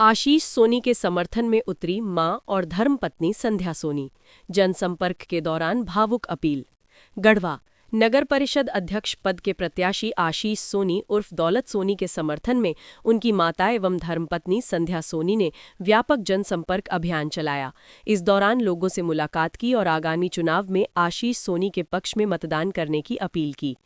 आशीष सोनी के समर्थन में उतरी मां और धर्मपत्नी संध्या सोनी। जनसंपर्क के दौरान भावुक अपील। गढ़वा नगर परिषद अध्यक्ष पद के प्रत्याशी आशीष सोनी उर्फ दौलत सोनी के समर्थन में उनकी माता एवं धर्मपत्नी संध्या सोनी ने व्यापक जनसंपर्क अभियान चलाया। इस दौरान लोगों से मुलाकात की और आगामी चुनाव में आशीष सोनी के पक्ष में मतदान करने की अपील की।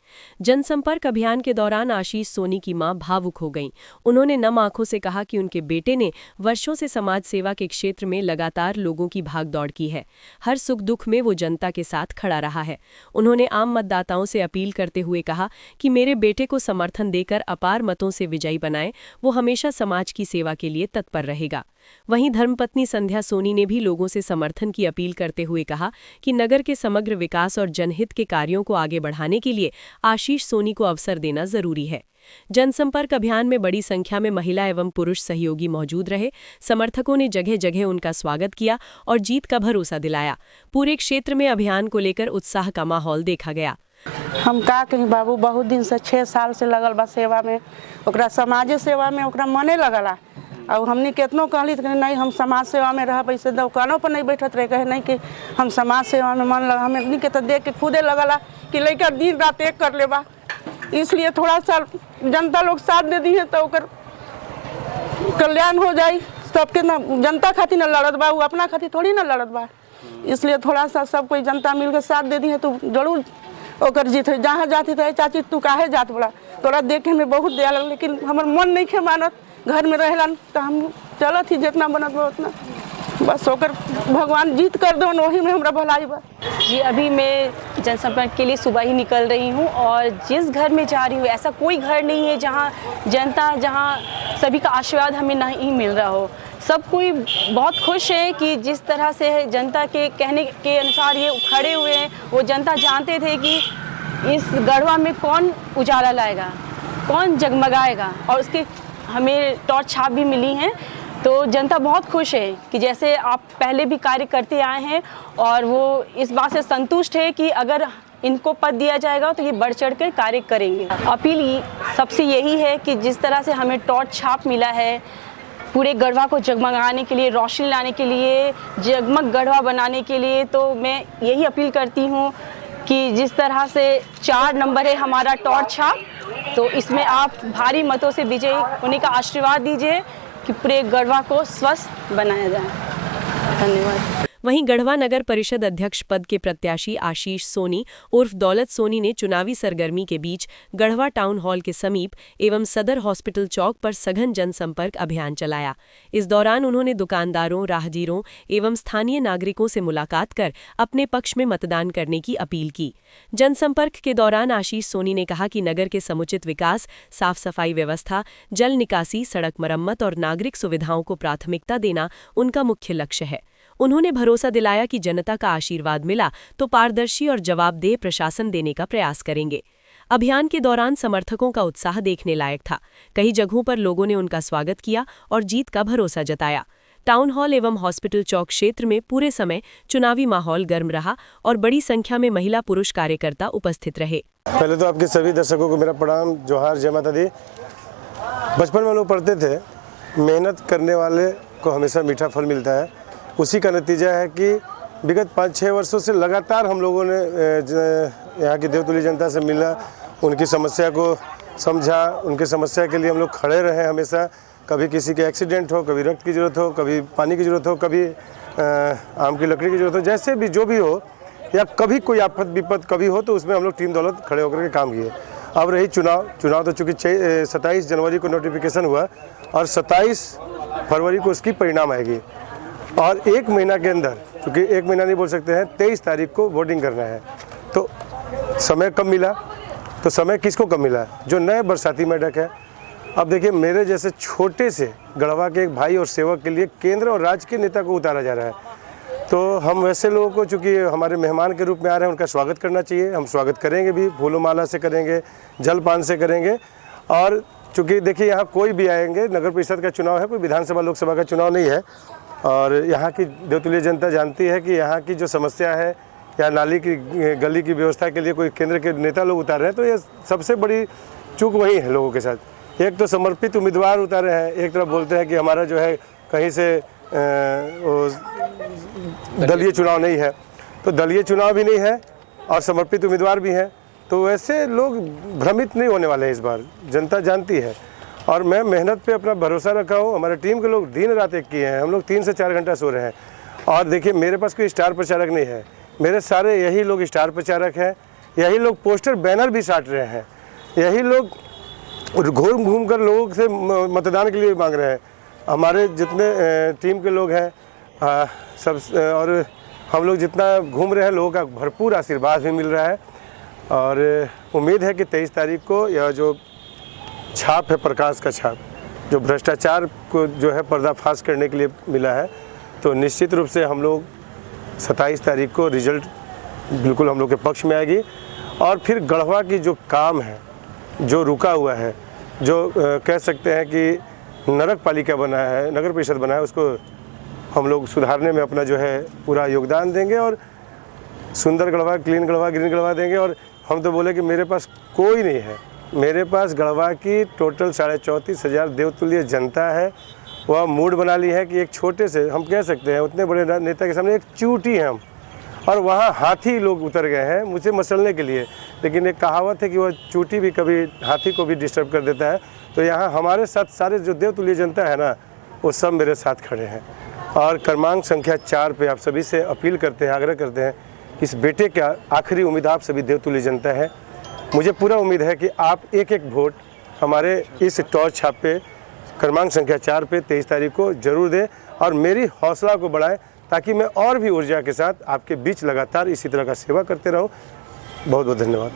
जनसंपर्क अभियान के दौरान आशीष सोनी की मां भावुक हो गईं। उन्होंने नम आंखों से कहा कि उनके बेटे ने वर्षों से समाज सेवा के क्षेत्र में लगातार लोगों की भागदौड़ की है। हर सुख दुख में वो जनता के साथ खड़ा रहा है। उन्होंने आम मतदाताओं से अपील करते हुए कहा कि मेरे बेटे को समर्थन देकर अपार मतों से विजयी बनाएं। वो हमेशा समाज की सेवा के लिए तत्पर रहेगा। वहीं धर्मपत्नी संध्या सोनी ने भी लोगों से समर्थन की अपील करते हुए कहा कि नगर के समग्र विकास और जनहित के कार्यों को आगे बढ़ाने के लिए आशीष सोनी को अवसर देना जरूरी है। जनसंपर्क अभियान में बड़ी संख्या में महिला एवं पुरुष सहयोगी मौजूद रहे। समर्थकों ने जगह जगह उनका स्वागत किया और जीत का भरोसा दिलाया। पूरे क्षेत्र में अभियान को लेकर उत्साह का माहौल देखा गया। हम का कहीं बाबू बहुत दिन से 6 साल से लगल बा सेवा में, ओकरा समाज सेवा में ओकरा मने लगला। और हमने कितनों कहली तो नहीं हम समाज सेवा में रह, पैसे दुकानों पर नहीं बैठत रहे, कहे नहीं कि हम समाज सेवा में मन लगा। हमें के तो देख के खुदे लगला कि लड़का दिन रात एक कर लेबा। इसलिए थोड़ा सा जनता लोग साथ दे दी है तो ओकर कल्याण हो जाए। सबके ना जनता खातिर न लड़त बा, वो अपना खातिर थोड़ी ना लड़त बा। इसलिए थोड़ा सा सब कोई जनता मिल के साथ दे दी है तो जरूर ओकर जीत है। जहाँ जाती तो चाची तू काहे जात बड़ा, तोरा देखे में बहुत दया लग, लेकिन हमार मन नहीं खे मानत। घर में रहलन तो हम चलत ही जितना बनत बा उतना, बस ओकर भगवान जीत कर दो, वही में हमरा भलाई बा। जी अभी मैं जनसंपर्क के लिए सुबह ही निकल रही हूँ और जिस घर में जा रही हूँ ऐसा कोई घर नहीं है जहाँ सभी का आशीर्वाद हमें नहीं मिल रहा हो। सब कोई बहुत खुश है कि जिस तरह से जनता के कहने के अनुसार ये खड़े हुए हैं। वो जनता जानते थे कि इस गढ़वा में कौन उजाला लाएगा, कौन जगमगाएगा, और उसके हमें टॉर्च छाप भी मिली हैं। तो जनता बहुत खुश है कि जैसे आप पहले भी कार्य करते आए हैं और वो इस बात से संतुष्ट है कि अगर इनको पद दिया जाएगा तो ये बढ़ चढ़ कर कार्य करेंगे। अपील सबसे यही है कि जिस तरह से हमें टॉर्च छाप मिला है पूरे गढ़वा को जगमगाने के लिए, रोशनी लाने के लिए, जगमग गढ़वा बनाने के लिए, तो मैं यही अपील करती हूँ कि जिस तरह से 4 नंबर है हमारा टॉर्च छाप, तो इसमें आप भारी मतों से विजयी होने का आशीर्वाद दीजिए कि पूरे गढ़वा को स्वस्थ बनाया जाए। धन्यवाद। वहीं गढ़वा नगर परिषद अध्यक्ष पद के प्रत्याशी आशीष सोनी उर्फ दौलत सोनी ने चुनावी सरगर्मी के बीच गढ़वा टाउन हॉल के समीप एवं सदर हॉस्पिटल चौक पर सघन जनसंपर्क अभियान चलाया। इस दौरान उन्होंने दुकानदारों, राहगीरों एवं स्थानीय नागरिकों से मुलाकात कर अपने पक्ष में मतदान करने की अपील की। जनसंपर्क के दौरान आशीष सोनी ने कहा कि नगर के समुचित विकास, साफ सफाई व्यवस्था, जल निकासी, सड़क मरम्मत और नागरिक सुविधाओं को प्राथमिकता देना उनका मुख्य लक्ष्य है। उन्होंने भरोसा दिलाया कि जनता का आशीर्वाद मिला तो पारदर्शी और जवाबदेह प्रशासन देने का प्रयास करेंगे। अभियान के दौरान समर्थकों का उत्साह देखने लायक था। कई जगहों पर लोगों ने उनका स्वागत किया और जीत का भरोसा जताया। टाउन हॉल एवं हॉस्पिटल चौक क्षेत्र में पूरे समय चुनावी माहौल गर्म रहा और बड़ी संख्या में महिला पुरुष कार्यकर्ता उपस्थित रहे। पहले तो आपके सभी दर्शकों को मेरा प्रणाम, जोहार, जय माता दी। बचपन में हम लोग पढ़ते थे, मेहनत करने वाले को हमेशा मीठा फल मिलता है। उसी का नतीजा है कि विगत 5-6 वर्षों से लगातार हम लोगों ने यहाँ की देवतुल्य जनता से मिला, उनकी समस्या को समझा, उनकी समस्या के लिए हम लोग खड़े रहे हमेशा। कभी किसी के एक्सीडेंट हो, कभी रक्त की ज़रूरत हो, कभी पानी की ज़रूरत हो, कभी आम की लकड़ी की ज़रूरत हो, जैसे भी जो भी हो, या कभी कोई आफत विपत कभी हो तो उसमें हम लोग टीम दौलत खड़े होकर के काम किए। अब रही चुनाव तो चूँकि 27 जनवरी को नोटिफिकेशन हुआ और 27 फरवरी को उसकी परिणाम आएगी और 1 महीना के अंदर, क्योंकि 1 महीना नहीं बोल सकते हैं, 23 तारीख को वोटिंग करना है। तो समय कम मिला, तो समय किसको कम मिला? जो नए बरसाती मेढक है। अब देखिए, मेरे जैसे छोटे से गढ़वा के एक भाई और सेवक के लिए केंद्र और राज्य के नेता को उतारा जा रहा है। तो हम वैसे लोगों को, चूँकि हमारे मेहमान के रूप में आ रहे हैं, उनका स्वागत करना चाहिए। हम स्वागत करेंगे भी, फूलों माला से करेंगे, जलपान से करेंगे। और चूँकि देखिए, यहाँ कोई भी आएंगे, नगर परिषद का चुनाव है, कोई विधानसभा लोकसभा का चुनाव नहीं है। और यहाँ की देवतुल्य जनता जानती है कि यहाँ की जो समस्या है या नाली की गली की व्यवस्था के लिए कोई केंद्र के नेता लोग उतार रहे हैं, तो ये सबसे बड़ी चूक वही है लोगों के साथ। एक तो समर्पित उम्मीदवार उतारे हैं, एक तरफ बोलते हैं कि हमारा जो है कहीं से दलीय चुनाव नहीं है, तो दलीय चुनाव भी नहीं है और समर्पित उम्मीदवार भी हैं, तो वैसे लोग भ्रमित नहीं होने वाले हैं। इस बार जनता जानती है और मैं मेहनत पे अपना भरोसा रखा हूँ। हमारे टीम के लोग दिन रात एक किए हैं, हम लोग 3 से 4 घंटा सो रहे हैं। और देखिए मेरे पास कोई स्टार प्रचारक नहीं है, मेरे सारे यही लोग स्टार प्रचारक हैं, यही लोग पोस्टर बैनर भी साट रहे हैं, यही लोग घूम घूम कर लोगों से मतदान के लिए मांग रहे हैं। हमारे जितने टीम के लोग हैं सब, और हम लोग जितना घूम रहे हैं लोगों का भरपूर आशीर्वाद भी मिल रहा है। और उम्मीद है कि 23 तारीख को यह जो छाप है, प्रकाश का छाप, जो भ्रष्टाचार को जो है पर्दाफाश करने के लिए मिला है, तो निश्चित रूप से हम लोग 27 तारीख को रिजल्ट बिल्कुल हम लोग के पक्ष में आएगी। और फिर गढ़वा की जो काम है, जो रुका हुआ है, जो कह सकते हैं कि नगर पालिका बना है, नगर परिषद बना है, उसको हम लोग सुधारने में अपना जो है पूरा योगदान देंगे और सुंदर गढ़वा, क्लीन गढ़वा, ग्रीन गढ़वा देंगे। और हम तो बोले कि मेरे पास कोई नहीं है, मेरे पास गढ़वा की टोटल 34,500 देवतुल्य जनता है। वह मूड बना ली है कि एक छोटे से, हम कह सकते हैं उतने बड़े नेता के सामने एक चूटी हैं हम, और वहाँ हाथी लोग उतर गए हैं मुझे मसलने के लिए। लेकिन एक कहावत है कि वह चूटी भी कभी हाथी को भी डिस्टर्ब कर देता है। तो यहाँ हमारे साथ सारे जो देवतुल्य जनता है ना, वो सब मेरे साथ खड़े हैं। और क्रमांक संख्या 4 पे आप सभी से अपील करते हैं, आग्रह करते हैं, इस बेटे का आखिरी उम्मीद आप सभी देवतुल्य जनता है। मुझे पूरा उम्मीद है कि आप एक एक वोट हमारे इस टॉर्च छाप पे क्रमांक संख्या 4 पे 23 तारीख को जरूर दें और मेरी हौसला को बढ़ाएं, ताकि मैं और भी ऊर्जा के साथ आपके बीच लगातार इसी तरह का सेवा करते रहूं। बहुत बहुत धन्यवाद।